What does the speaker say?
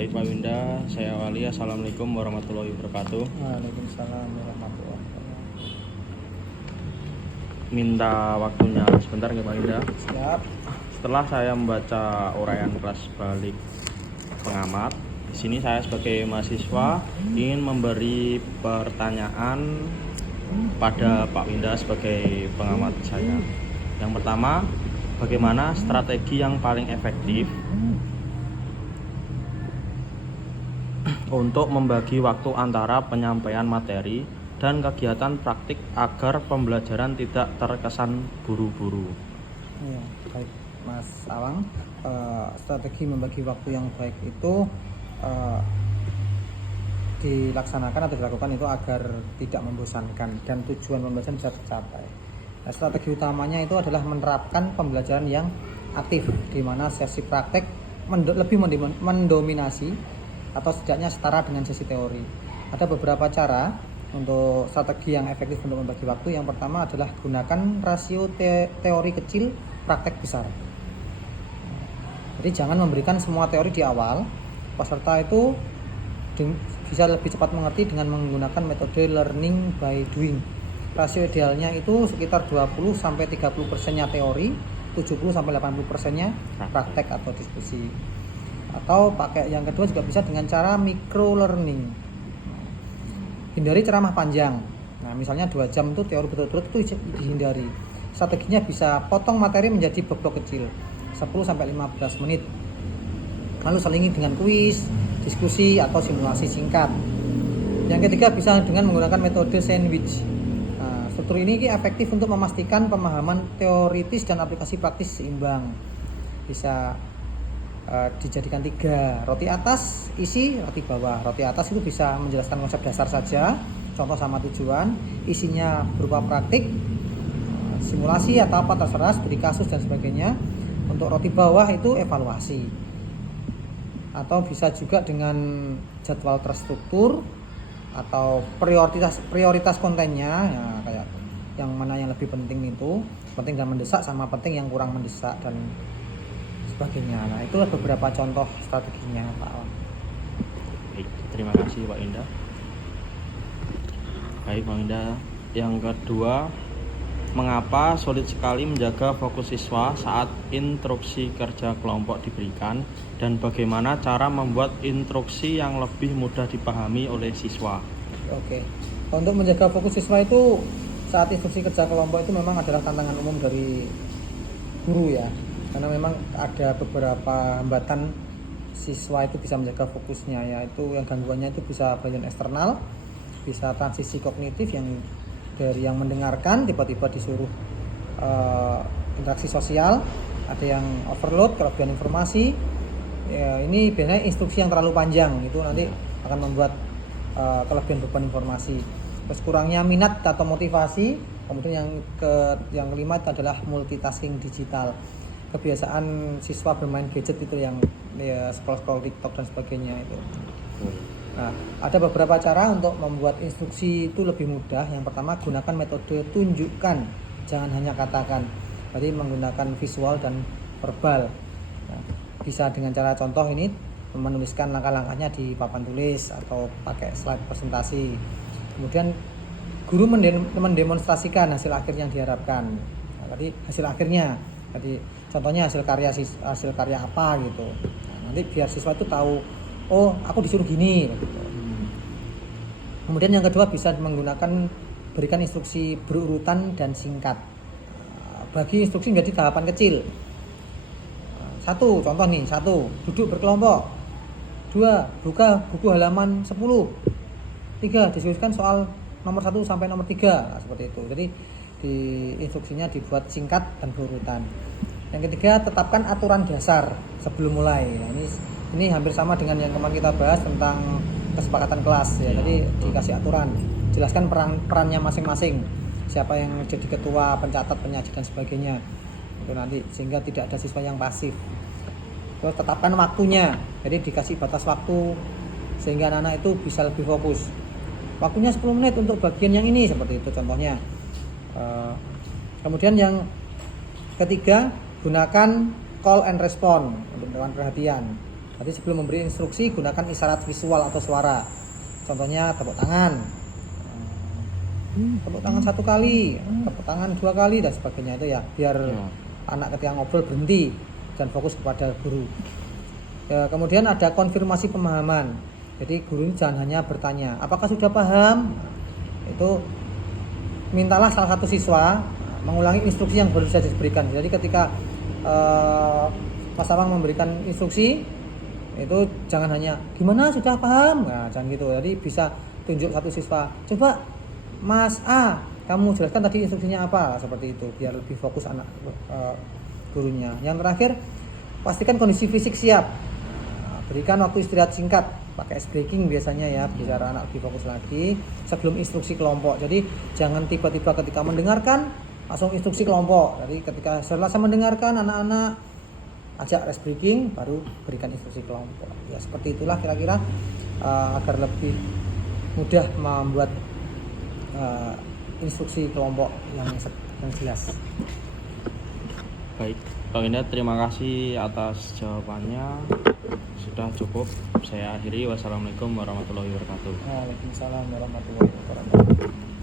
Baik Pak Winda, saya Wali. Assalamualaikum warahmatullahi wabarakatuh. Waalaikumsalam warahmatullahi wabarakatuh. Minta waktunya sebentar nggak Pak Winda? Siap. Setelah saya membaca uraian kelas balik pengamat, di sini saya sebagai mahasiswa ingin memberi pertanyaan pada Pak Winda sebagai pengamat saya. Yang pertama, bagaimana strategi yang paling efektif untuk membagi waktu antara penyampaian materi dan kegiatan praktik agar pembelajaran tidak terkesan buru-buru? Ya, baik Mas Awang. Strategi membagi waktu yang baik itu dilaksanakan atau dilakukan itu agar tidak membosankan dan tujuan pembelajaran bisa tercapai. Nah, strategi utamanya itu adalah menerapkan pembelajaran yang aktif, di mana sesi praktek lebih mendominasi atau setidaknya setara dengan sesi teori. Ada beberapa cara untuk strategi yang efektif untuk membagi waktu. Yang pertama adalah gunakan rasio teori kecil, praktek besar. Jadi jangan memberikan semua teori di awal. Peserta itu bisa lebih cepat mengerti dengan menggunakan metode learning by doing. Rasio idealnya itu sekitar 20-30%-nya teori, 70-80%-nya praktek atau diskusi. Atau pakai yang kedua juga bisa dengan cara micro learning. Hindari ceramah panjang. Nah, misalnya 2 jam itu teori betul-betul itu dihindari. Strateginya bisa potong materi menjadi blok kecil, 10-15 menit. Lalu selingi dengan kuis, diskusi atau simulasi singkat. Yang ketiga bisa dengan menggunakan metode sandwich. Nah, struktur ini efektif untuk memastikan pemahaman teoritis dan aplikasi praktis seimbang. Bisa dijadikan 3, roti atas isi, roti bawah. Roti atas itu bisa menjelaskan konsep dasar saja, contoh sama tujuan, isinya berupa praktik, simulasi atau apa terserah, studi kasus dan sebagainya. Untuk roti bawah itu evaluasi. Atau bisa juga dengan jadwal terstruktur atau prioritas kontennya, ya, kayak yang mana yang lebih penting itu, penting dan mendesak sama penting yang kurang mendesak dan sebagainya. Nah, itulah beberapa contoh strateginya, Pak. Baik, terima kasih Pak Winda. Baik Pak Winda, yang kedua, mengapa sulit sekali menjaga fokus siswa saat instruksi kerja kelompok diberikan, dan bagaimana cara membuat instruksi yang lebih mudah dipahami oleh siswa? Oke, untuk menjaga fokus siswa itu saat instruksi kerja kelompok itu memang adalah tantangan umum dari guru ya, karena memang ada beberapa hambatan siswa itu bisa menjaga fokusnya, yaitu yang gangguannya itu bisa bagian eksternal, bisa transisi kognitif yang dari yang mendengarkan tiba-tiba disuruh interaksi sosial, ada yang overload, kelebihan informasi. Ya, ini biasanya instruksi yang terlalu panjang itu nanti akan membuat kelebihan beban informasi. Terus kurangnya minat atau motivasi. Kemudian yang kelima itu adalah multitasking digital. Kebiasaan siswa bermain gadget itu yang ya, scroll TikTok dan sebagainya itu. Nah, ada beberapa cara untuk membuat instruksi itu lebih mudah. Yang pertama, gunakan metode tunjukkan, jangan hanya katakan. Jadi menggunakan visual dan verbal. Nah, bisa dengan cara contoh ini, menuliskan langkah-langkahnya di papan tulis atau pakai slide presentasi. Kemudian guru mendemonstrasikan hasil akhir yang diharapkan. Nah, tadi hasil akhirnya, tadi contohnya hasil karya apa gitu. Nah, nanti biar siswa itu tahu, oh aku disuruh gini gitu. Kemudian yang kedua bisa berikan instruksi berurutan dan singkat. Bagi instruksi menjadi tahapan kecil. 1, contoh nih, 1, duduk berkelompok. 2, buka buku halaman 10. 3, diskusikan soal nomor 1 sampai nomor 3. Nah, seperti itu. Jadi di instruksinya dibuat singkat dan berurutan. Yang ketiga, tetapkan aturan dasar sebelum mulai. Nah, ini hampir sama dengan yang kemarin kita bahas tentang kesepakatan kelas ya. Jadi dikasih aturan, jelaskan perannya masing-masing. Siapa yang jadi ketua, pencatat, penyaji dan sebagainya. Itu nanti sehingga tidak ada siswa yang pasif. Terus tetapkan waktunya. Jadi dikasih batas waktu sehingga anak-anak itu bisa lebih fokus. Waktunya 10 menit untuk bagian yang ini, seperti itu contohnya. Kemudian yang ketiga, gunakan call and respond untuk mendapatkan perhatian. Jadi sebelum memberi instruksi gunakan isyarat visual atau suara. Contohnya tepuk tangan. Tepuk tangan 1 kali, tepuk tangan 2 kali dan sebagainya itu ya, biar anak ketika ngobrol berhenti dan fokus kepada guru. Kemudian ada konfirmasi pemahaman. Jadi guru ini jangan hanya bertanya, apakah sudah paham? Itu mintalah salah satu siswa mengulangi instruksi yang baru saja diberikan. Jadi ketika Mas Awang memberikan instruksi itu jangan hanya gimana sudah paham, nah jangan gitu. Jadi bisa tunjuk satu siswa, coba Mas A, kamu jelaskan tadi instruksinya apa, seperti itu biar lebih fokus anak gurunya. Yang terakhir, pastikan kondisi fisik siap. Berikan waktu istirahat singkat, pakai ice breaking biasanya ya, biar anak lebih fokus lagi sebelum instruksi kelompok. Jadi jangan tiba-tiba ketika mendengarkan langsung instruksi kelompok. Jadi ketika selesai mendengarkan anak-anak ajak ice breaking, baru berikan instruksi kelompok. Ya seperti itulah kira-kira agar lebih mudah membuat instruksi kelompok yang jelas. Baik, Bang Indah, terima kasih atas jawabannya. Sudah cukup, saya akhiri. Wassalamualaikum warahmatullahi wabarakatuh. Waalaikumsalam warahmatullahi wabarakatuh.